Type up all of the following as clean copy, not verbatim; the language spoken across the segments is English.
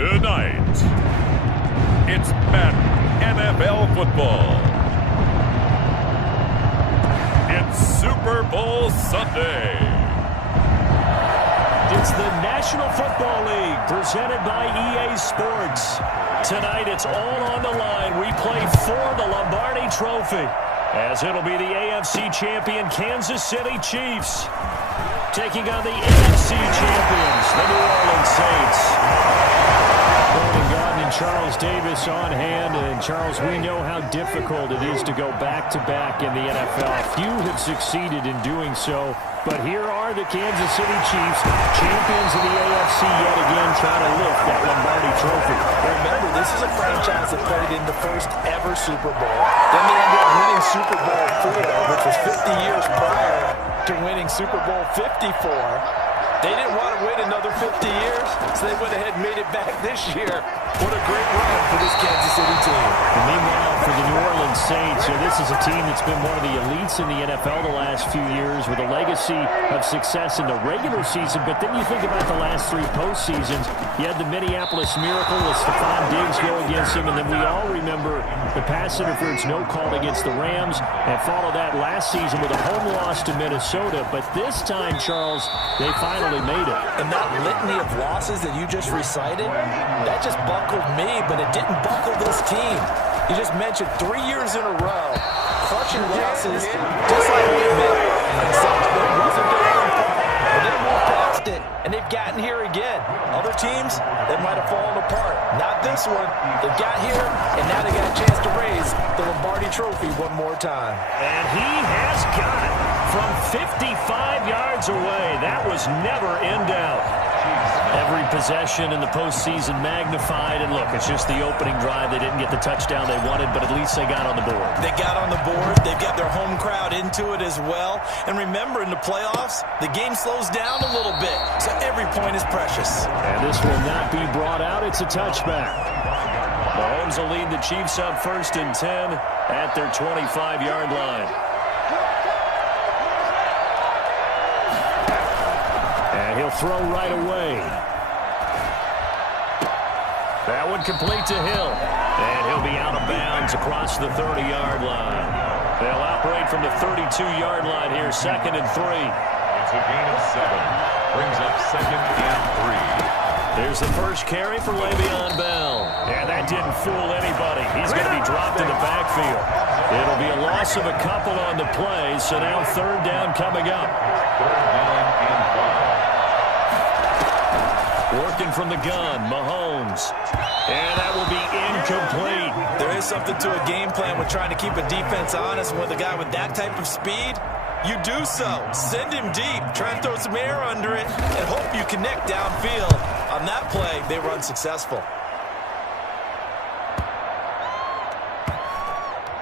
Tonight, it's Madden NFL football. It's Super Bowl Sunday. It's the National Football League presented by EA Sports. Tonight, it's all on the line. We play for the Lombardi Trophy, as it'll be the AFC champion Kansas City Chiefs taking on the NFC champions, the New Orleans Saints. Gordon Gordon and Charles Davis on hand. And, Charles, we know how difficult it is to go back-to-back in the NFL. Few have succeeded in doing so. But here are the Kansas City Chiefs, champions of the AFC yet again, trying to lift that Lombardi Trophy. Remember, this is a franchise that played in the first ever Super Bowl. Then they ended up winning Super Bowl IV, which was 50 years prior to winning Super Bowl 54. They didn't want to win another 50 years, so they went ahead and made it back this year. What a great run for this Kansas City team. And meanwhile, for the New Orleans Saints, this is a team that's been one of the elites in the NFL the last few years with a legacy of success in the regular season. But then you think about the last three postseasons. You had the Minneapolis Miracle with Stephon Diggs go against him, and then we all remember the pass interference no call against the Rams, and followed that last season with a home loss to Minnesota. But this time, Charles, they finally made it. And that litany of losses that you just recited, that just buckled me, but it didn't buckle this team. You just mentioned 3 years in a row, crushing losses, just like we admit. And something wasn't their own fault, but they moved past it, and they've gotten here again. Other teams, they might have fallen apart. Not this one. They've got here, and now they got a chance to raise the Lombardi Trophy one more time. And he has got it from 55 yards away. That was never in doubt. Every possession in the postseason magnified, and look, it's just the opening drive. They didn't get the touchdown they wanted, but at least they got on the board. They got on the board. They've got their home crowd into it as well. And remember, in the playoffs, the game slows down a little bit, so every point is precious. And this will not be brought out. It's a touchback. Mahomes will lead the Chiefs up 1st and 10 at their 25-yard line. And he'll throw right away. That one complete to Hill. And he'll be out of bounds across the 30-yard line. They'll operate from the 32-yard line here, 2nd and 3. It's a gain of 7. Brings up 2nd and 3. There's the first carry for Le'Veon Bell. And that didn't fool anybody. He's going to be dropped in the backfield. It'll be a loss of a couple on the play, so now 3rd down coming up. 3rd down and 5. Working from the gun, Mahomes. And that will be incomplete. There is something to a game plan with trying to keep a defense honest. With a guy with that type of speed, you do so. Send him deep. Try and throw some air under it and hope you connect downfield. On that play, they were unsuccessful.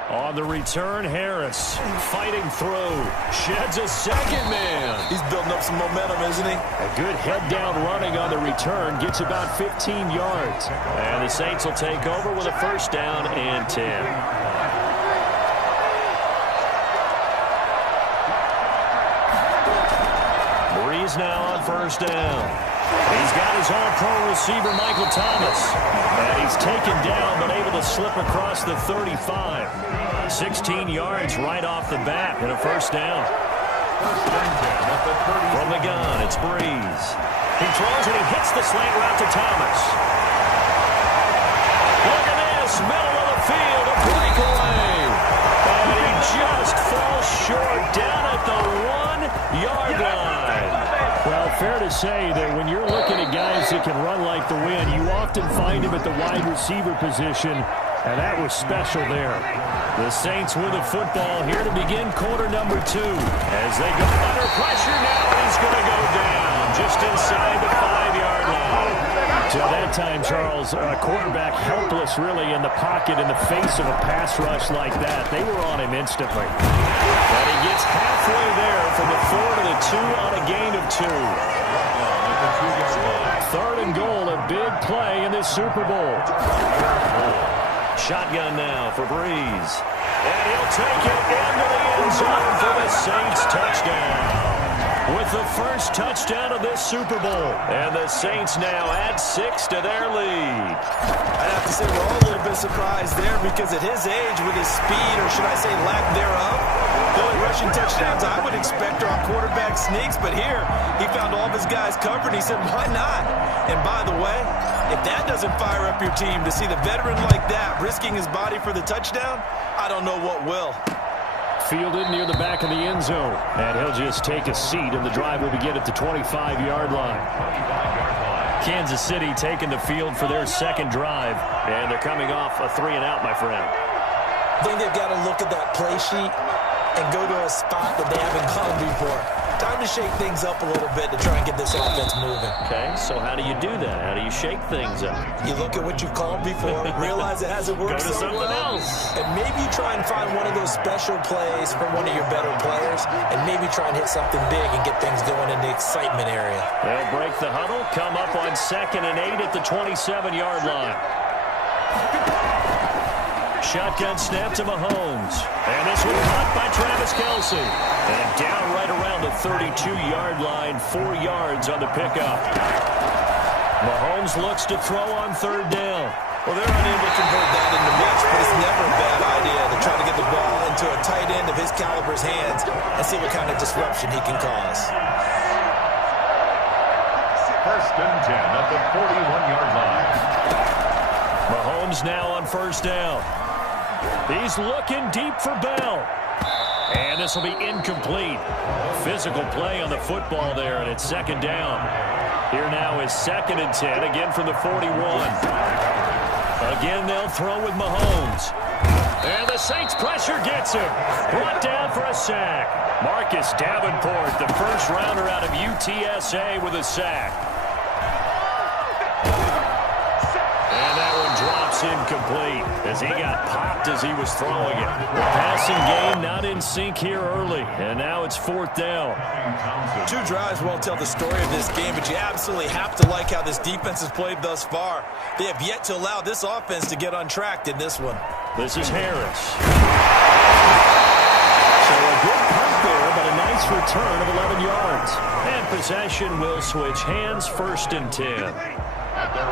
On the return, Harris fighting through. Sheds a second man. He's building up some momentum, isn't he? A good head-down running on the return. Gets about 15 yards. And the Saints will take over with a 1st down and 10. Breeze now on 1st down. He's got his all-pro receiver, Michael Thomas. And he's taken down, but able to slip across the 35. 16 yards right off the bat and a 1st down. From the gun, it's Breeze. He throws and he hits the slant route to Thomas. Look at this, middle of the field, a breakaway. And he just falls short down at the 1-yard line. Well, fair to say that when you're looking at guys that can run like the wind, you often find him at the wide receiver position, and that was special there. The Saints with the football here to begin quarter number 2. As they go under pressure now, he's going to go down just inside the 5-yard line. So that time, Charles, a quarterback helpless really in the pocket in the face of a pass rush like that. They were on him instantly. But he gets halfway there from the 4 to the 2 on a gain of 2. 3rd and goal, a big play in this Super Bowl. Shotgun now for Breeze. And he'll take it into the end zone for the Saints touchdown. With with the first touchdown of this Super Bowl. And the Saints now add 6 to their lead. I'd have to say we're all a little bit surprised there because at his age, with his speed, or should I say lack thereof, the only rushing touchdowns I would expect are on quarterback sneaks. But here, he found all of his guys covered. He said, why not? And by the way, if that doesn't fire up your team to see the veteran like that risking his body for the touchdown, I don't know what will. Fielded near the back of the end zone. And he'll just take a seat, and the drive will begin at the 25-yard line. Kansas City taking the field for their second drive. And they're coming off a 3-and-out, my friend. I think they've got to look at that play sheet and go to a spot that they haven't gone before. Time to shake things up a little bit to try and get this offense moving. Okay, so how do you do that? How do you shake things up? You look at what you've called before, realize it hasn't worked Go to so something well, else. and maybe try and find one of those special plays from one of your better players, and maybe try and hit something big and get things going in the excitement area. They'll break the huddle, come up on 2nd and 8 at the 27-yard line. Shotgun snap to Mahomes. And this one caught by Travis Kelce. And down right around the 32-yard line, 4 yards on the pickup. Mahomes looks to throw on 3rd down. Well, they're unable to convert that into much, but it's never a bad idea to try to get the ball into a tight end of his caliber's hands and see what kind of disruption he can cause. 1st and 10 at the 41-yard line. Mahomes now on 1st down. He's looking deep for Bell. And this will be incomplete. Physical play on the football there, and it's 2nd down. Here now is 2nd and 10, again from the 41. Again, they'll throw with Mahomes. And the Saints pressure gets him. Brought down for a sack. Marcus Davenport, the first rounder out of UTSA, with a sack. Drops incomplete as he got popped as he was throwing it. The passing game not in sync here early, and now it's 4th down. 2 drives won't tell the story of this game, but you absolutely have to like how this defense has played thus far. They have yet to allow this offense to get untracked in this one. This is Harris. So a good punt there, but a nice return of 11 yards. And possession will switch hands, 1st and 10.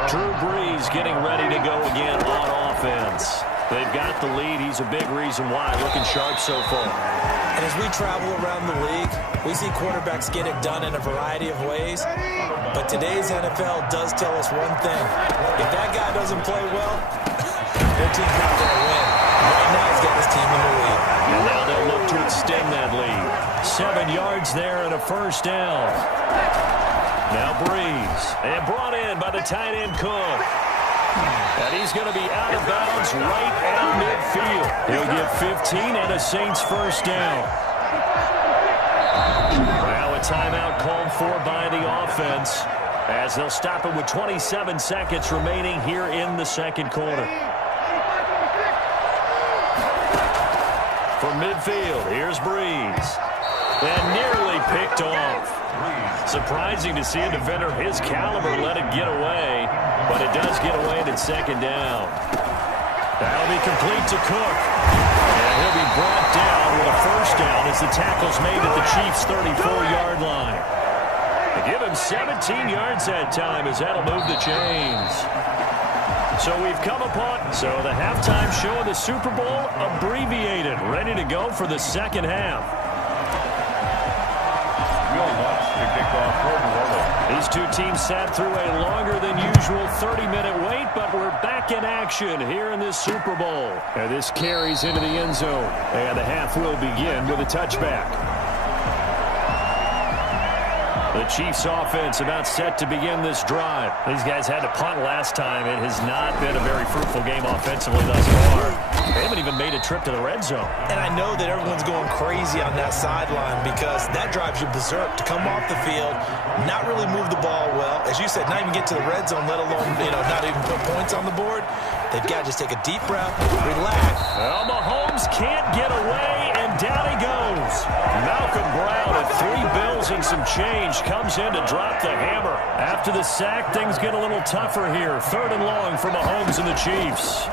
Drew Brees getting ready to go again on offense. They've got the lead. He's a big reason why. Looking sharp so far. And as we travel around the league, we see quarterbacks get it done in a variety of ways. But today's NFL does tell us one thing. If that guy doesn't play well, their team's not going to win. Right now, he's got his team in the lead. And now they'll look to extend that lead. 7 yards there and a 1st down. Now Brees, and brought in by the tight end Cook. And he's going to be out of bounds right at midfield. He'll get 15 and a Saints 1st down. Now a timeout called for by the offense as they'll stop it with 27 seconds remaining here in the 2nd quarter. From midfield, here's Brees. And nearly picked off. Surprising to see a defender of his caliber let it get away, but it does get away and it's 2nd down. That'll be complete to Cook. And he'll be brought down with a 1st down as the tackle's made at the Chiefs' 34-yard line. They give him 17 yards that time as that'll move the chains. So we've come upon the halftime show of the Super Bowl abbreviated, ready to go for the 2nd half. These 2 teams sat through a longer than usual 30-minute wait, but we're back in action here in this Super Bowl. And this carries into the end zone. And the half will begin with a touchback. The Chiefs offense about set to begin this drive. These guys had to punt last time. It has not been a very fruitful game offensively thus far. They haven't even made a trip to the red zone. And I know that everyone's going crazy on that sideline because that drives you berserk to come off the field, not really move the ball well. As you said, not even get to the red zone, let alone, not even put points on the board. They've got to just take a deep breath, relax. Well, Mahomes can't get away, and down he goes. Malcolm Brown at 3 bills and some change comes in to drop the hammer. After the sack, things get a little tougher here. 3rd and long for Mahomes and the Chiefs.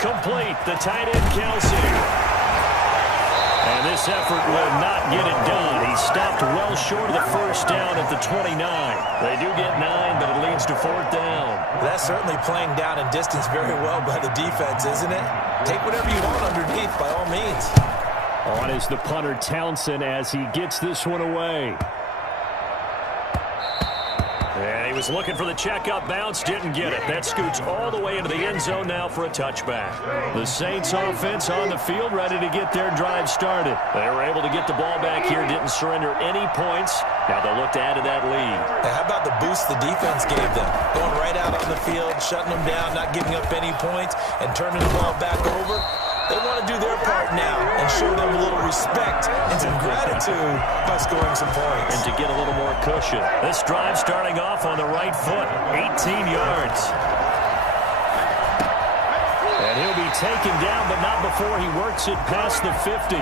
Complete, the tight end Kelce. And this effort will not get it done. He stopped well short of the first down at the 29. They do get 9, but it leads to 4th down. That's certainly playing down in distance very well by the defense, isn't it? Take whatever you want underneath, by all means. On is the punter, Townsend, as he gets this one away. And he was looking for the checkup bounce, didn't get it. That scoots all the way into the end zone now for a touchback. The Saints offense on the field, ready to get their drive started. They were able to get the ball back here, didn't surrender any points. Now they'll look to add to that lead. Now, how about the boost the defense gave them? Going right out on the field, shutting them down, not giving up any points, and turning the ball back over. They want to do their part now and show them a little respect and some gratitude by scoring some points. And to get a little more cushion. This drive starting off on the right foot, 18 yards. And he'll be taken down, but not before he works it past the 50.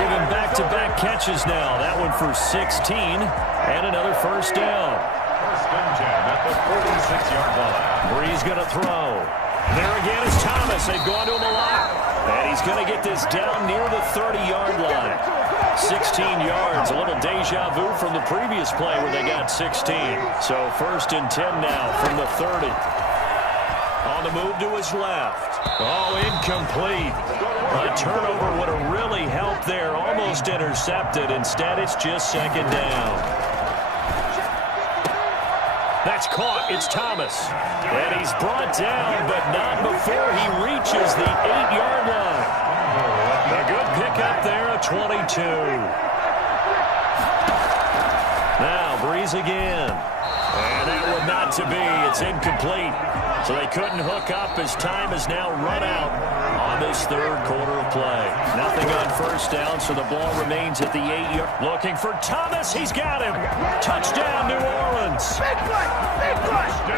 Giving back-to-back catches now. That one for 16 and another first down. First and 10 at the 46-yard line. Bree's going to throw. There again is Thomas. They've gone to him a lot. And he's going to get this down near the 30-yard line. 16 yards, a little deja vu from the previous play where they got 16. So first and 10 now from the 30. On the move to his left. Oh, incomplete. A turnover would have really helped there. Almost intercepted. Instead, it's just second down. That's caught. It's Thomas. And he's brought down, but not before he reaches the 8-yard line. A good pickup there, a 22. Now, Breeze again. And that one not to be. It's incomplete. So they couldn't hook up as time has now run out on this third quarter of play. Nothing on first down, so the ball remains at the 8-yard. Looking for Thomas. He's got him. Touchdown, New Orleans.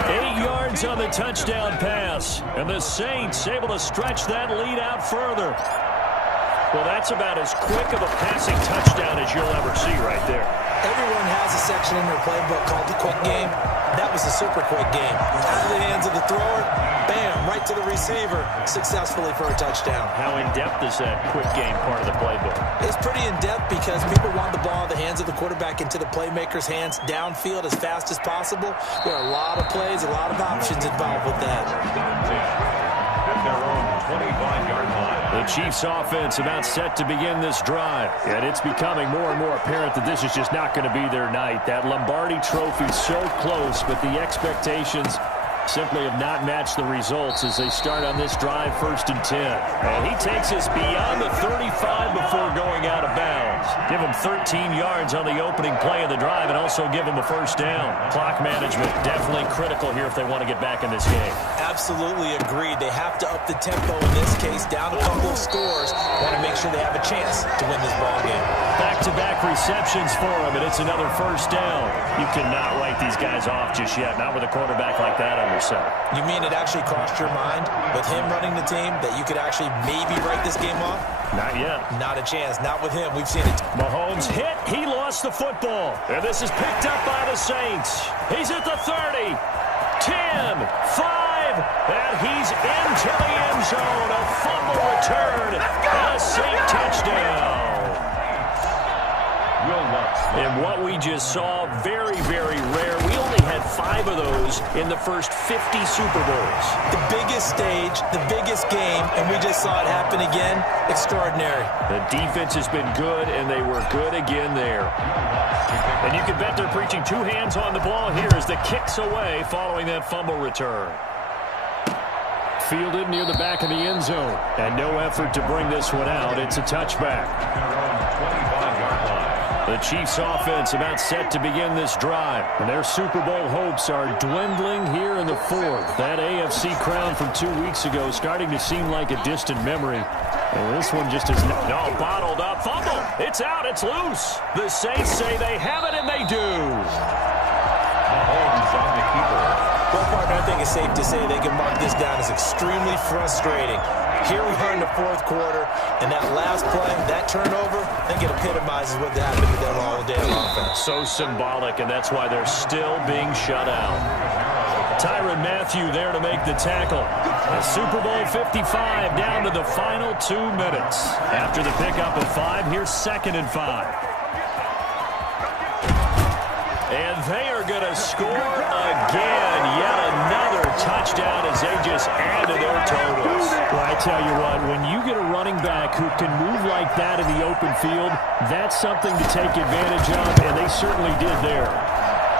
8 yards on the touchdown pass. And the Saints able to stretch that lead out further. Well, that's about as quick of a passing touchdown as you'll ever see right there. Everyone has a section in their playbook called the quick game. That was a super quick game. Out of the hands of the thrower, bam, right to the receiver, successfully for a touchdown. How in-depth is that quick game part of the playbook? It's pretty in-depth because people want the ball in the hands of the quarterback into the playmaker's hands downfield as fast as possible. There are a lot of plays, a lot of options involved with that. Their own 25-yard line. The Chiefs offense about set to begin this drive. And it's becoming more and more apparent that this is just not going to be their night. That Lombardi trophy so close, but the expectations simply have not matched the results as they start on this drive first and 10. And he takes us beyond the 35 before going out of bounds. Give him 13 yards on the opening play of the drive and also give him a first down. Clock management definitely critical here if they want to get back in this game. Absolutely agreed. They have to up the tempo in this case, down a couple of scores. Want to make sure they have a chance to win this ball game. Back-to-back receptions for him, and it's another first down. You cannot write these guys off just yet, not with a quarterback like that on your side. You mean it actually crossed your mind with him running the team that you could actually maybe write this game off? Not yet. Not a chance. Not with him. We've seen it. Mahomes hit. He lost the football. And this is picked up by the Saints. He's at the 30. 10, 5, and he's into the end zone. A fumble return and a Saint touchdown. And what we just saw, very, very rare. We only had 5 of those in the first 50 Super Bowls. The biggest stage, the biggest game, and we just saw it happen again. Extraordinary. The defense has been good, and they were good again there. And you can bet they're preaching 2 hands on the ball here as the kick's away following that fumble return. Fielded near the back of the end zone. And no effort to bring this one out. It's a touchback. The Chiefs offense about set to begin this drive. And their Super Bowl hopes are dwindling here in the 4th. That AFC crown from 2 weeks ago starting to seem like a distant memory. And this one just is no bottled up. Fumble. It's out. It's loose. The Saints say they have it, and they do. Mahomes on the keeper. Well, partner, I think it's safe to say they can mark this down as extremely frustrating. Here we are in the 4th quarter, and that last play, that turnover, I think it epitomizes what happened to them all day on offense. So symbolic, and that's why they're still being shut out. Tyrann Mathieu there to make the tackle. The Super Bowl 55 down to the final 2 minutes. After the pickup of 5, here's 2nd and 5. And they are going to score again. Yet another touchdown as they just add to their totals. Well, I tell you what, when you get a running back who can move like that in the open field, that's something to take advantage of, and they certainly did there.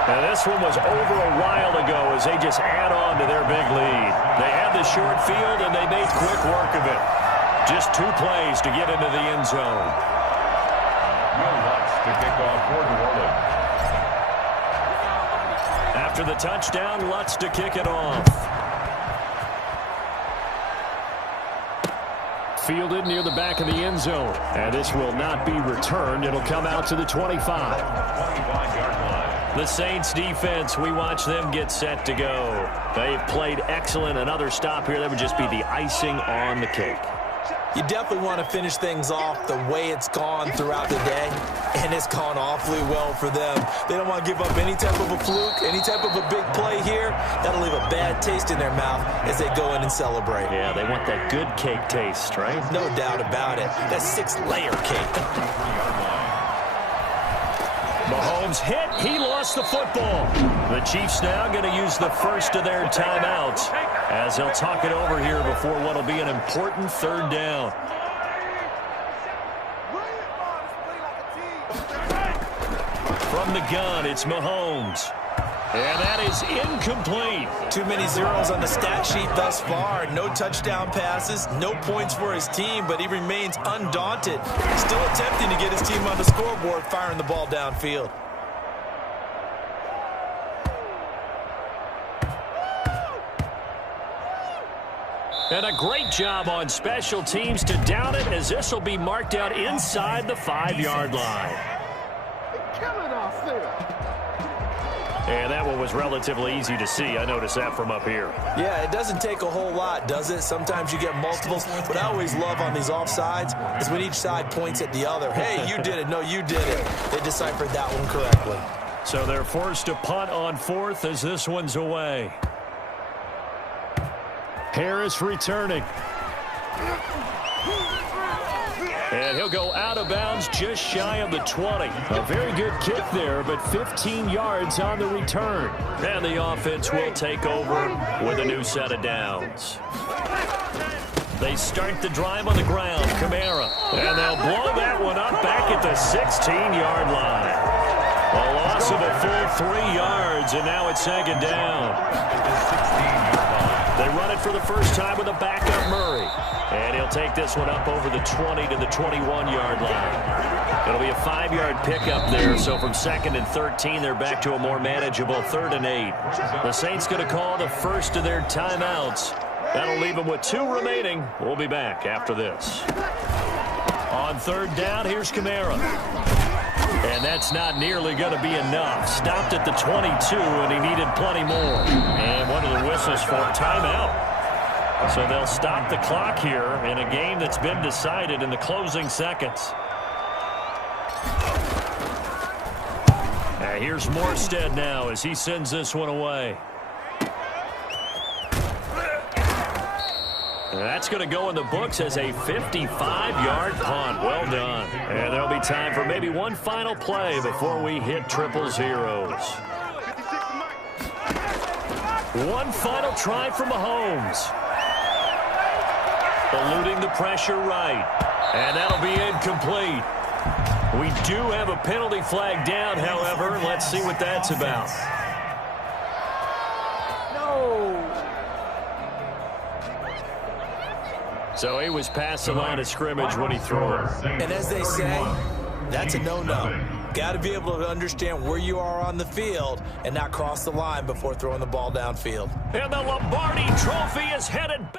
Now, this one was over a while ago as they just add on to their big lead. They had the short field, and they made quick work of it. Just 2 plays to get into the end zone. Will Lutz to kick off for New Orleans. After the touchdown, Lutz to kick it off. Fielded near the back of the end zone. And this will not be returned. It'll come out to the 25. 25-yard line. The Saints defense, we watch them get set to go. They've played excellent. Another stop here, that would just be the icing on the cake. You definitely want to finish things off the way it's gone throughout the day, and it's gone awfully well for them. They don't want to give up any type of a fluke, any type of a big play here. That'll leave a bad taste in their mouth as they go in and celebrate. Yeah, they want that good cake taste, right? No doubt about it. That 6-layer cake. Mahomes hit. He lost the football. The Chiefs now going to use the first of their timeouts as they'll talk it over here before what will be an important 3rd down. From the gun, it's Mahomes. And that is incomplete. Too many zeros on the stat sheet thus far. No touchdown passes, no points for his team, but he remains undaunted. Still attempting to get his team on the scoreboard, firing the ball downfield. And a great job on special teams to down it, as this will be marked out inside the 5-yard line. And that one was relatively easy to see. I noticed that from up here. Yeah, it doesn't take a whole lot, does it? Sometimes you get multiples. What I always love on these offsides is when each side points at the other. Hey, you did it. No, you did it. They deciphered that one correctly. So they're forced to punt on 4th as this one's away. Harris returning. And he'll go out of bounds just shy of the 20. A very good kick there, but 15 yards on the return. And the offense will take over with a new set of downs. They start the drive on the ground. Kamara. And they'll blow that one up back at the 16-yard line. A loss of a full 3 yards, and now it's 2nd down. They run it for the first time with a backup Murray. And he'll take this one up over the 20 to the 21-yard line. It'll be a 5-yard pickup there. So from 2nd and 13, they're back to a more manageable 3rd and 8. The Saints going to call the first of their timeouts. That'll leave them with 2 remaining. We'll be back after this. On 3rd down, here's Kamara. And that's not nearly going to be enough. Stopped at the 22, and he needed plenty more. And one of the whistles for a timeout. So they'll stop the clock here in a game that's been decided in the closing seconds. Here's Morstead now as he sends this one away. That's going to go in the books as a 55-yard punt. Well done. And there'll be time for maybe one final play before we hit triple zeros. One final try for Mahomes. Eluding the pressure right. And that'll be incomplete. We do have a penalty flag down, however. Let's see what that's about. So he was past the line of scrimmage when he threw it. And as they say, that's a no-no. Got to be able to understand where you are on the field and not cross the line before throwing the ball downfield. And the Lombardi Trophy is headed back.